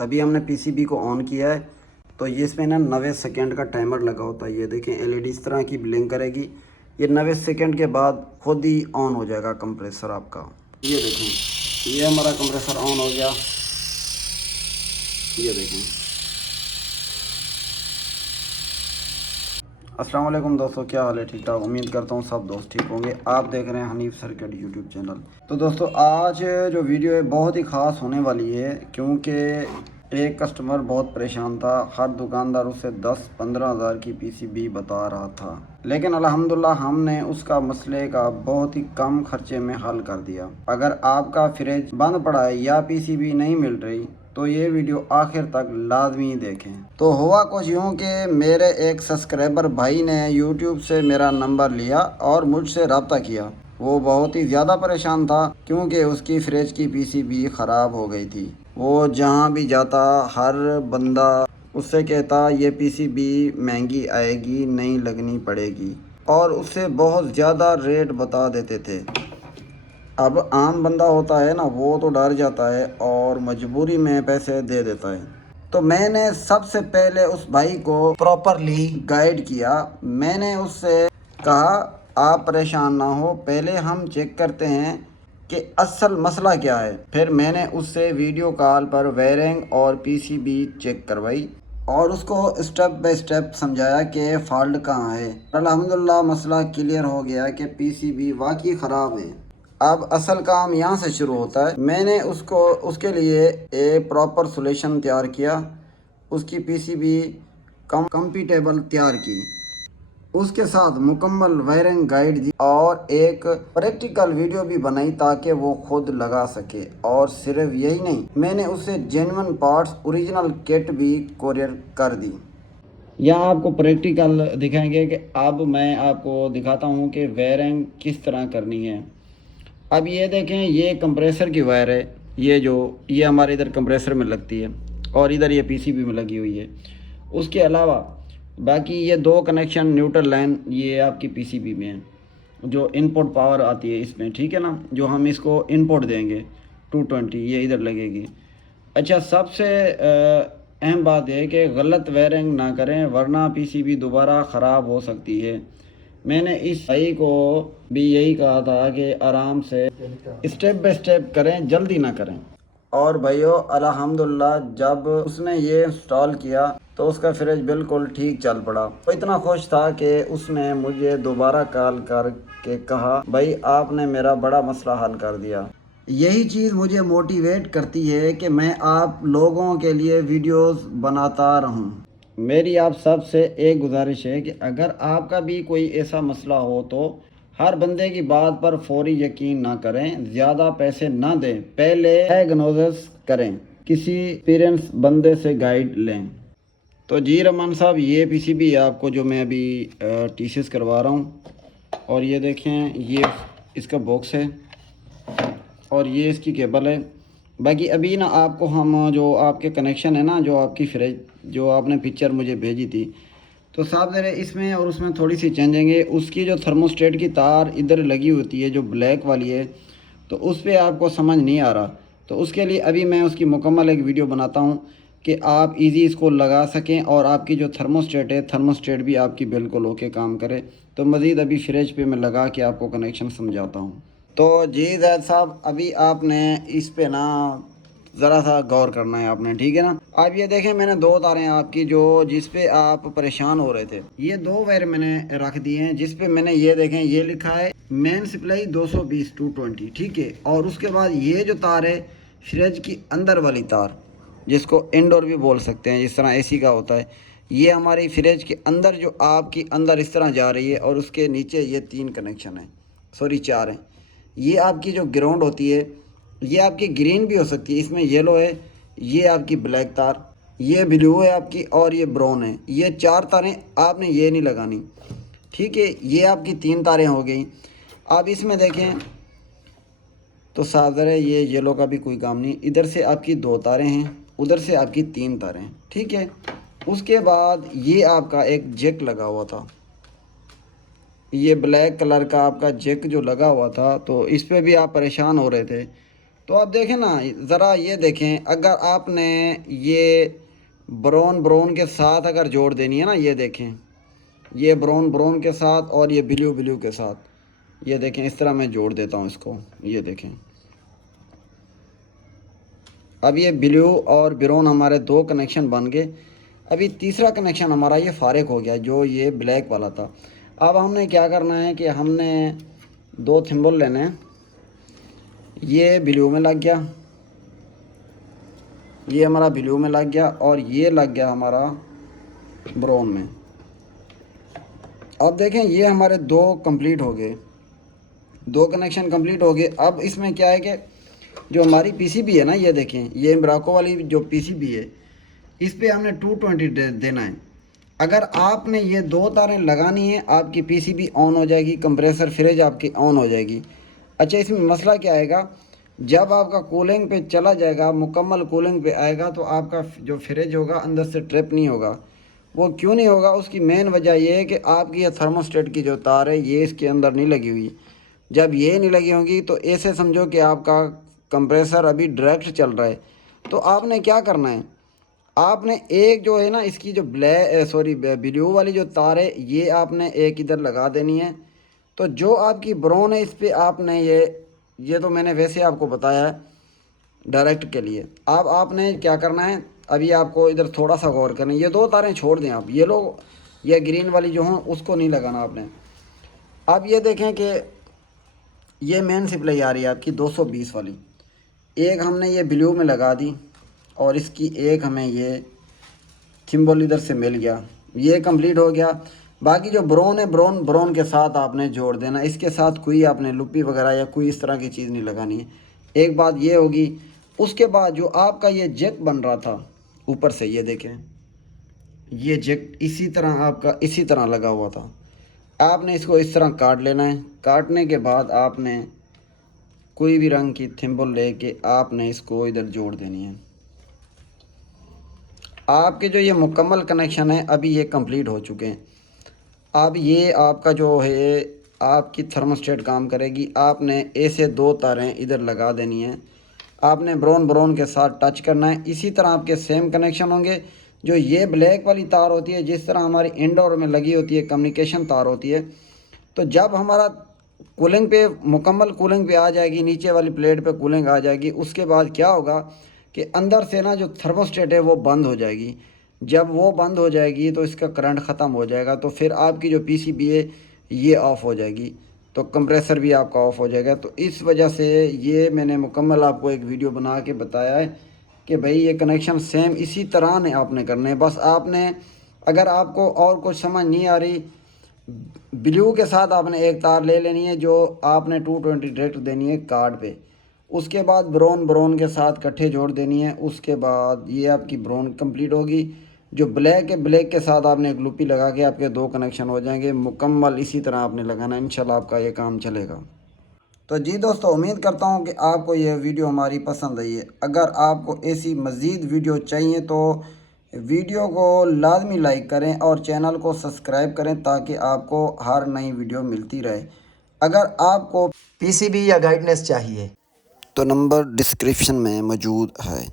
अभी हमने पीसीबी को ऑन किया है तो ये इसमें ना 90 सेकंड का टाइमर लगा होता है। ये देखें एलईडी इस तरह की ब्लिंक करेगी। ये 90 सेकंड के बाद खुद ही ऑन हो जाएगा कंप्रेसर आपका। ये देखें ये हमारा कंप्रेसर ऑन हो गया। ये देखें। अस्सलाम वालेकुम दोस्तों, क्या हाल है? ठीक ठाक, उम्मीद करता हूँ सब दोस्त ठीक होंगे। आप देख रहे हैं हनीफ सर्किट यूट्यूब चैनल। तो दोस्तों आज जो वीडियो है बहुत ही ख़ास होने वाली है, क्योंकि एक कस्टमर बहुत परेशान था। हर दुकानदार उसे 10-15 हज़ार की पीसीबी बता रहा था, लेकिन अल्हम्दुलिल्लाह हमने उसका मसले का बहुत ही कम खर्चे में हल कर दिया। अगर आपका फ्रिज बंद पड़ा है या पीसीबी नहीं मिल रही तो ये वीडियो आखिर तक लाजमी देखें। तो हुआ कुछ यूँ कि मेरे एक सब्सक्राइबर भाई ने यूट्यूब से मेरा नंबर लिया और मुझसे रब्ता किया। वो बहुत ही ज़्यादा परेशान था क्योंकि उसकी फ्रिज की पीसीबी ख़राब हो गई थी। वो जहाँ भी जाता हर बंदा उससे कहता ये पीसीबी महंगी आएगी, नहीं लगनी पड़ेगी, और उससे बहुत ज़्यादा रेट बता देते थे। अब आम बंदा होता है ना, वो तो डर जाता है और मजबूरी में पैसे दे देता है। तो मैंने सबसे पहले उस भाई को प्रॉपरली गाइड किया। मैंने उससे कहा आप परेशान ना हो, पहले हम चेक करते हैं कि असल मसला क्या है। फिर मैंने उससे वीडियो कॉल पर वायरिंग और पीसीबी चेक करवाई और उसको स्टेप बाय स्टेप समझाया कि फॉल्ट कहाँ है। अल्हम्दुलिल्लाह मसला क्लियर हो गया कि पीसीबी वाकई ख़राब है। अब असल काम यहाँ से शुरू होता है। मैंने उसके लिए एक प्रॉपर सोल्यूशन तैयार किया, उसकी पीसीबी कंपैटिबल तैयार की, उसके साथ मुकम्मल वायरिंग गाइड दी और एक प्रैक्टिकल वीडियो भी बनाई ताकि वो खुद लगा सके। और सिर्फ यही नहीं, मैंने उसे जेन्युइन पार्ट्स ओरिजिनल किट भी कोरियर कर दी। यहाँ आपको प्रैक्टिकल दिखाएंगे कि अब मैं आपको दिखाता हूँ कि वायरिंग किस तरह करनी है। अब ये देखें, ये कंप्रेसर की वायर है, ये हमारे इधर कंप्रेसर में लगती है और इधर ये पीसीबी में लगी हुई है। उसके अलावा बाकी ये दो कनेक्शन न्यूट्रल लाइन ये आपकी पीसीबी में है, जो इनपुट पावर आती है इसमें, ठीक है ना, जो हम इसको इनपुट देंगे 220 ये इधर लगेगी। अच्छा, सबसे अहम बात है कि गलत वायरिंग ना करें वरना पीसीबी दोबारा ख़राब हो सकती है। मैंने इस भाई को भी यही कहा था कि आराम से स्टेप बाय स्टेप करें, जल्दी ना करें। और भाइयों अल्हम्दुलिल्लाह जब उसने ये इंस्टॉल किया तो उसका फ्रिज बिल्कुल ठीक चल पड़ा। वो इतना खुश था कि उसने मुझे दोबारा कॉल करके कहा भाई आपने मेरा बड़ा मसला हल कर दिया। यही चीज़ मुझे मोटिवेट करती है कि मैं आप लोगों के लिए वीडियोस बनाता रहूं। मेरी आप सब से एक गुजारिश है कि अगर आपका भी कोई ऐसा मसला हो तो हर बंदे की बात पर फौरी यकीन ना करें, ज़्यादा पैसे ना दें, पहले डायग्नोसिस करें, किसी एक्सपीरियंस बंदे से गाइड लें। तो जी रमान साहब, ये पीसीबी आपको जो मैं अभी टीसीएस करवा रहा हूँ, और ये देखें ये इसका बॉक्स है और ये इसकी केबल है। बाकी अभी ना आपको हम जो आपके कनेक्शन है ना, जो आपकी फ्रिज जो आपने पिक्चर मुझे भेजी थी, तो साहब ज़रा इसमें और उसमें थोड़ी सी चेंजेंगे। उसकी जो थर्मोस्टेट की तार इधर लगी होती है जो ब्लैक वाली है, तो उस पर आपको समझ नहीं आ रहा, तो उसके लिए अभी मैं उसकी मुकम्मल एक वीडियो बनाता हूँ कि आप इजी इसको लगा सकें और आपकी जो थर्मोस्टेट है थर्मोस्टेट भी आपकी बिल्कुल ओके काम करे। तो मज़ीद अभी फ्रिज पे मैं लगा के आपको कनेक्शन समझाता हूँ। तो जी जैद साहब, अभी आपने इस पे ना ज़रा सा गौर करना है आपने, ठीक है ना। आप ये देखें मैंने दो तारें आपकी जो जिस पे आप परेशान हो रहे थे, ये दो वायर मैंने रख दिए हैं जिस पे मैंने ये देखें ये लिखा है मेन सप्लाई 220 220, ठीक है। और उसके बाद ये जो तार है फ्रिज की अंदर वाली तार, जिसको इंडोर भी बोल सकते हैं, जिस तरह एसी का होता है, ये हमारी फ्रिज के अंदर जो आपकी अंदर इस तरह जा रही है और उसके नीचे ये 3 कनेक्शन हैं, सॉरी 4 हैं। ये आपकी जो ग्राउंड होती है ये आपकी ग्रीन भी हो सकती है, इसमें येलो है, ये आपकी ब्लैक तार, ये ब्लू है आपकी, और ये ब्राउन है। ये 4 तारें आपने ये नहीं लगानी, ठीक है। ये आपकी 3 तारें हो गई। आप इसमें देखें तो सादर है, ये येलो का भी कोई काम नहीं। इधर से आपकी 2 तारें हैं, उधर से आपकी 3 तारें हैं, ठीक है। उसके बाद ये आपका एक जैक लगा हुआ था, ये ब्लैक कलर का आपका जैक जो लगा हुआ था, तो इस पे भी आप परेशान हो रहे थे تو آپ دیکھیں نا ذرا یہ دیکھیں، اگر آپ نے یہ برون کے ساتھ اگر جوڑ دینی ہے نا، یہ دیکھیں یہ برون کے ساتھ اور یہ بلیو کے ساتھ، یہ دیکھیں اس طرح میں جوڑ دیتا ہوں اس کو، یہ دیکھیں اب یہ بلیو اور برون ہمارے دو کنیکشن بن گئے۔ ابھی تیسرا کنیکشن ہمارا یہ فارغ ہو گیا جو یہ بلیک والا تھا۔ اب ہم نے کیا کرنا ہے کہ ہم نے دو تھمبل لینے ہیں، یہ بلیو میں لگ گیا، یہ ہمارا بلیو میں لگ گیا اور یہ لگ گیا ہمارا برون میں۔ اب دیکھیں یہ ہمارے دو کمپلیٹ ہو گئے، دو کنیکشن کمپلیٹ ہو گئے۔ اب اس میں کیا ہے کہ جو ہماری پی سی بی ہے نا، یہ دیکھیں یہ امبراکو والی جو پی سی بی ہے، اس پہ ہم نے 220 دینا ہے۔ اگر آپ نے یہ دو تاریں لگانی ہیں، آپ کی پی سی بی آن ہو جائے گی، کمپریسر فریج آپ کی آن ہو جائے گی۔ اچھا اس میں مسئلہ کیا آئے گا، جب آپ کا کولنگ پہ چلا جائے گا، مکمل کولنگ پہ آئے گا، تو آپ کا جو فریج ہوگا اندر سے ٹرپ نہیں ہوگا۔ وہ کیوں نہیں ہوگا، اس کی مین وجہ یہ ہے کہ آپ کی یہ تھرموسٹیٹ کی جو تار ہے یہ اس کے اندر نہیں لگی ہوئی۔ جب یہ نہیں لگی ہوگی تو ایسے سمجھو کہ آپ کا کمپریسر ابھی ڈائریکٹ چل رہا ہے۔ تو آپ نے کیا کرنا ہے، آپ نے ایک جو ہے نا اس کی جو بلیو والی جو تار ہے یہ آپ نے ایک ادھر لگا دینی ہے۔ تو جو آپ کی برون ہے اس پہ آپ نے یہ تو میں نے ویسے آپ کو بتایا ہے ڈائریکٹ کے لیے۔ اب آپ نے کیا کرنا ہے، ابھی آپ کو ادھر تھوڑا سا غور کریں، یہ دو تاریں چھوڑ دیں آپ، یہ لوگ یہ گرین والی جو ہوں اس کو نہیں لگانا آپ نے۔ اب یہ دیکھیں کہ یہ مین سپلائی آ رہی ہے آپ کی 220 والی، ایک ہم نے یہ بلیو میں لگا دی اور اس کی ایک ہمیں یہ تھمبل ادھر سے مل گیا، یہ کمپلیٹ ہو گیا۔ باقی جو برون ہے برون کے ساتھ آپ نے جوڑ دینا، اس کے ساتھ کوئی آپ نے لپی وغیرہ یا کوئی اس طرح کی چیز نہیں لگانی ہے۔ ایک بات یہ ہوگی، اس کے بعد جو آپ کا یہ جیک بن رہا تھا اوپر سے، یہ دیکھیں یہ جیک اسی طرح آپ کا اسی طرح لگا ہوا تھا، آپ نے اس کو اس طرح کاٹ لینا ہے۔ کاٹنے کے بعد آپ نے کوئی بھی رنگ کی تھمبل لے کے آپ نے اس کو ادھر جوڑ دینی ہے۔ آپ کے جو یہ مکمل کنیکشن ہے ابھی یہ کمپلیٹ ہو چکے ہیں۔ اب یہ آپ کا جو ہے آپ کی تھرموسٹیٹ کام کرے گی، آپ نے ایسے دو تاریں ادھر لگا دینی ہیں، آپ نے برون کے ساتھ ٹچ کرنا ہے۔ اسی طرح آپ کے سیم کنیکشن ہوں گے۔ جو یہ بلیک والی تار ہوتی ہے جس طرح ہماری انڈور میں لگی ہوتی ہے، کمیونیکیشن تار ہوتی ہے، تو جب ہمارا کولنگ پہ مکمل کولنگ پہ آ جائے گی، نیچے والی پلیٹ پہ کولنگ آ جائے گی، اس کے بعد کیا ہوگا کہ اندر سے نا جو تھرموسٹیٹ ہے وہ بند ہو جائے گی۔ جب وہ بند ہو جائے گی تو اس کا کرنٹ ختم ہو جائے گا، تو پھر آپ کی جو پی سی بی ہے یہ آف ہو جائے گی، تو کمپریسر بھی آپ کا آف ہو جائے گا۔ تو اس وجہ سے یہ میں نے مکمل آپ کو ایک ویڈیو بنا کے بتایا ہے کہ بھئی یہ کنیکشن سیم اسی طرح نے آپ نے کرنے ہیں۔ بس آپ نے اگر آپ کو اور کچھ سمجھ نہیں آ رہی، بلیو کے ساتھ آپ نے ایک تار لے لینی ہے جو آپ نے 220 ڈائریکٹ دینی ہے کارڈ پہ، اس کے بعد برون کے ساتھ کٹھے جوڑ دینی ہے۔ اس کے بعد یہ آپ کی برون کمپلیٹ ہوگی۔ جو بلیک ہے بلیک کے ساتھ آپ نے ایک لوپی لگا کے آپ کے دو کنیکشن ہو جائیں گے مکمل، اسی طرح آپ نے لگانا ہے، انشاءاللہ آپ کا یہ کام چلے گا۔ تو جی دوستو، امید کرتا ہوں کہ آپ کو یہ ویڈیو ہماری پسند آئی ہے۔ اگر آپ کو ایسی مزید ویڈیو چاہیے تو ویڈیو کو لازمی لائک کریں اور چینل کو سبسکرائب کریں تاکہ آپ کو ہر نئی ویڈیو ملتی رہے۔ اگر آپ کو پی سی بی یا گائیڈنس چاہیے تو نمبر ڈسکرپشن میں موجود ہے۔